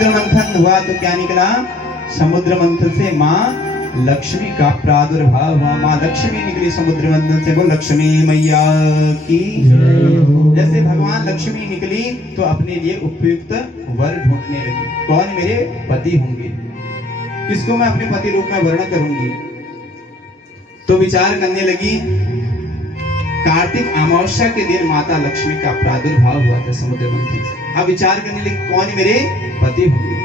समुद्र मंथन हुआ तो क्या निकला? समुद्र मंथन से माँ लक्ष्मी का प्रादुर्भाव हुआ। माँ लक्ष्मी निकली समुद्र मंथन से। वो लक्ष्मी मैया की। जैसे भगवान लक्ष्मी निकली तो अपने लिए उपयुक्त वर ढूंढने लगी। कौन मेरे पति होंगे, किसको मैं अपने पति रूप में वर्ण करूंगी? तो विचार करने लगी। कार्तिक अमावस्या के दिन माता लक्ष्मी का प्रादुर्भाव हुआ था समुद्र मंथन से। अब विचार करने लगी कौन मेरे पति होंगे।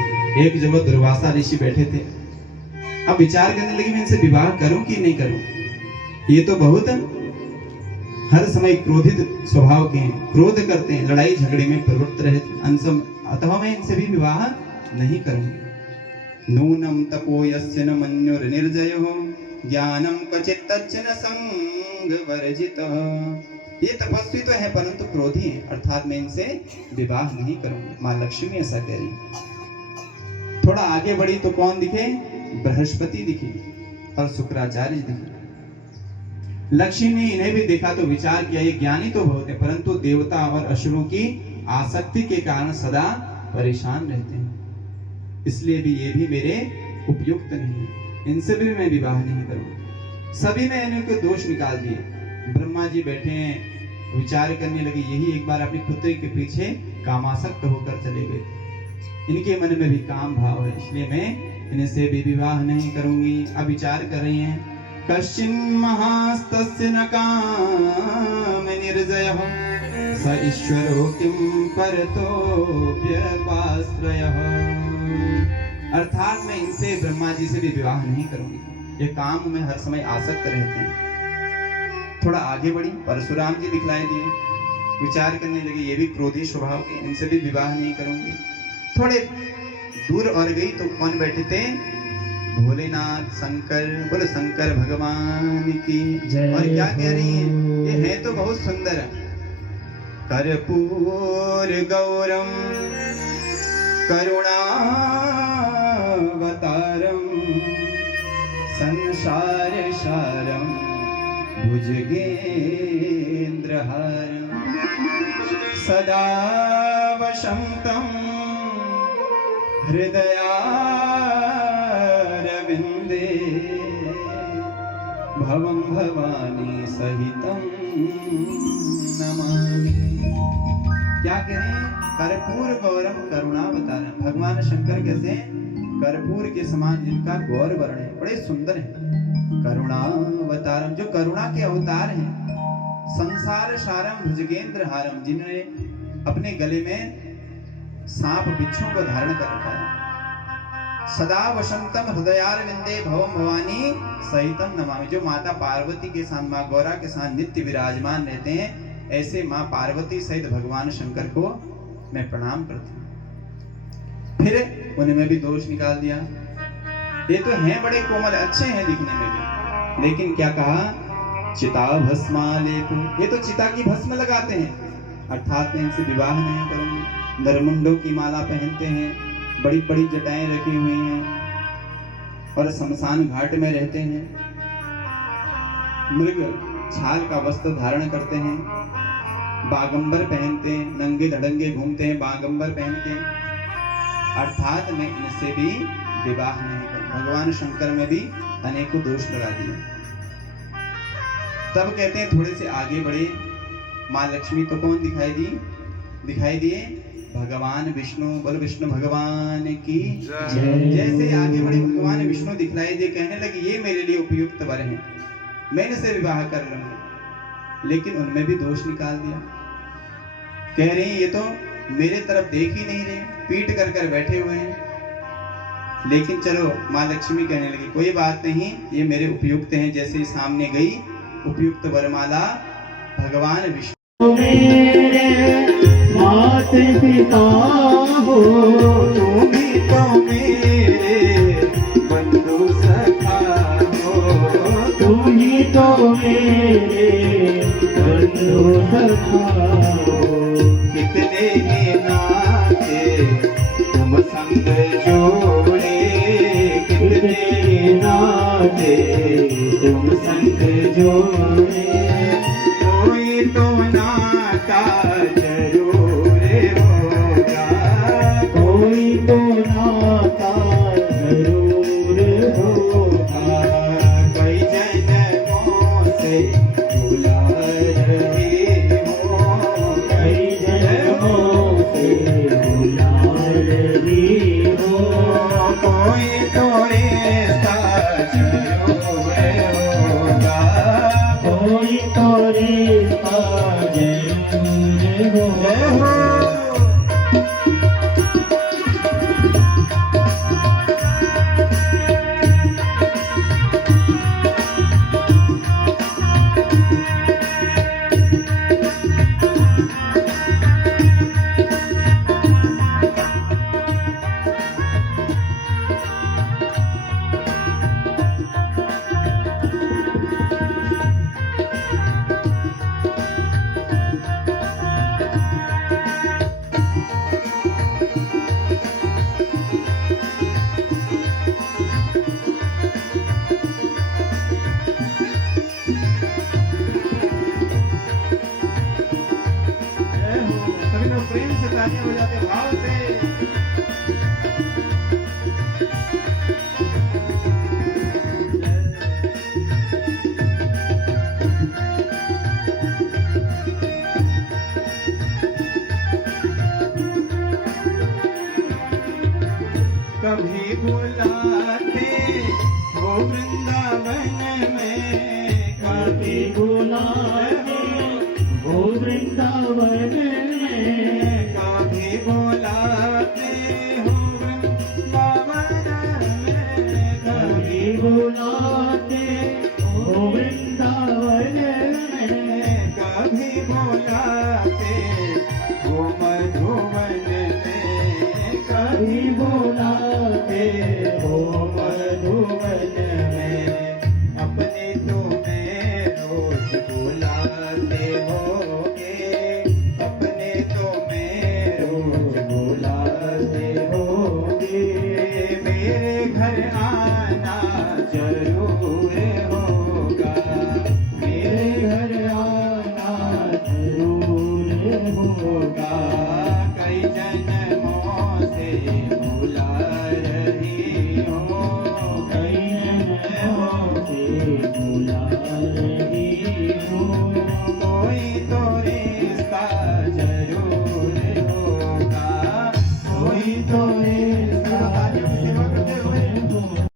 एक जगह दुर्वासा ऋषि बैठे थे। अब विचार करने लगी मैं इनसे विवाह करूं कि नहीं करूं। ये तो बहुत हर समय क्रोधित स्वभाव के हैं, क्रोध करते हैं, लड़ाई झगड़े में प्रवृत्त रहते, अतः मैं इनसे भी विवाह नहीं करूंगी। नूनम तपो यस्य न मन्युर निर्जयो ज्ञानम क्वचित् तच्चन संग वर्जितः। ये तपस्वी तो है परंतु क्रोधी है, अर्थात मैं इनसे विवाह नहीं करूंगी। माँ लक्ष्मी ऐसा कह रही। थोड़ा आगे बढ़ी तो कौन दिखे? बृहस्पति दिखे और शुक्राचार्य दिखे। लक्ष्मी ने इन्हें भी देखा तो विचार किया ये ज्ञानी तो बहुत है परंतु देवता और असुरों की आसक्ति के कारण सदा परेशान रहते हैं, इसलिए भी ये भी मेरे उपयुक्त नहीं है, इनसे भी मैं विवाह नहीं करूंगा। सभी में इनके दोष निकाल दिए। ब्रह्मा जी बैठे हैं, विचार करने लगे। यही एक बार अपनी पुत्री के पीछे कामासक्त होकर चले गए। इनके मन में भी काम भाव है, इसलिए मैं इनसे भी विवाह नहीं करूंगी। अब विचार कर रही हैं। कश्चिन् महास्तस्य न काम निर्जयः स ईश्वरो किं परतोऽप्यपाश्रयः। अर्थात मैं इनसे ब्रह्मा जी से भी विवाह नहीं करूंगी, ये काम में हर समय आसक्त रहते हैं। थोड़ा आगे बढ़ी, परशुराम जी दिखलाई दिए। विचार करने लगे ये भी क्रोधी स्वभाव के, इनसे भी विवाह नहीं करूंगी। थोड़े दूर और गई तो कौन बैठे थे? भोलेनाथ शंकर। बोले शंकर भगवान की जय। और क्या कह रही है? ये है तो बहुत सुंदर। कर्पूर गौरम करुणावतारम संसार सारम भुजगेंद्रहारम सदा वसंतम हृदयारविंदे भवं भवानी सहितं नमामि। क्या कह रहे हैं? कर्पूर गौरम करुणावतारम। भगवान शंकर कैसे? कर्पूर के समान जिनका गौर वर्ण है, बड़े सुंदर हैं। करुणावतारम, जो करुणा के अवतार हैं। संसार सारम भुजगेंद्र हारम, जिन्होंने अपने गले में सांप बिच्छू को धारण कर रखा है। सदा वसंतम हृदयारविंदे भवम भवानी सहितम नमामि, जो माता पार्वती के साथ, माँ गौरा के साथ नित्य विराजमान रहते हैं, ऐसे माँ पार्वती सहित भगवान शंकर को मैं प्रणाम करती हूँ। फिर उनमें भी दोष निकाल दिया। ये तो हैं बड़े कोमल, अच्छे हैं दिखने में भी, लेकिन क्या कहा? चिता भस्मालेपु, ये तो चिता की भस्म लगाते हैं, अर्थात मैं इनसे विवाह नहीं करूंगी। नरमुंडों की माला पहनते हैं, बड़ी बड़ी जटाएं रखी हुई हैं और शमशान घाट में रहते हैं। मृग छाल का वस्त्र धारण करते हैं, बागंबर पहनते हैं, नंगे धड़ंगे घूमते हैं, बागंबर पहनते हैं, अर्थात मैं इनसे भी विवाह नहीं करूं। भगवान शंकर में भी अनेकों दोष लगा दिए। तब कहते हैं थोड़े से आगे बढ़े, माँ लक्ष्मी तो कौन दिखाई दी? दिखाई दिए भगवान विष्णु। बोल विष्णु भगवान की जय। जैसे आगे बढ़े भगवान विष्णु दिखलाई दे, कहने लगे ये मेरे लिए उपयुक्त वर हैं, मैं इनसे विवाह कर लूंगा। लेकिन उनमें भी दोष निकाल दिया। कह रहे हैं ये तो मेरे तरफ देख ही नहीं रहे, पीठ कर कर बैठे हुए हैं। लेकिन चलो, माँ लक्ष्मी कहने लगी कोई बात नहीं, ये मेरे उपयुक्त हैं। जैसे सामने गई उपयुक्त वरमाला भगवान विष्णु। मात पिता हो तुम ही तो मेरे बंधु सखा हो, तुम ही तो मेरे बंधु सखा हो। कितने ही नाते तुम संग जोड़े, कितने ही नाते तुम संग जोड़े, कोई तो नाता जरूर होगा, कोई तो नाता जरूर होगा। कई जन्मों से बुला रहे हो, कई जन्मों से बुला रही हो। कोई तो रिश्ता जरूर होगा। कोई तो रिश्ता जरूर होगा। सभी लोग प्रेम से तालियां बजाते भाव से। कभी बुलाते हो वृंदावन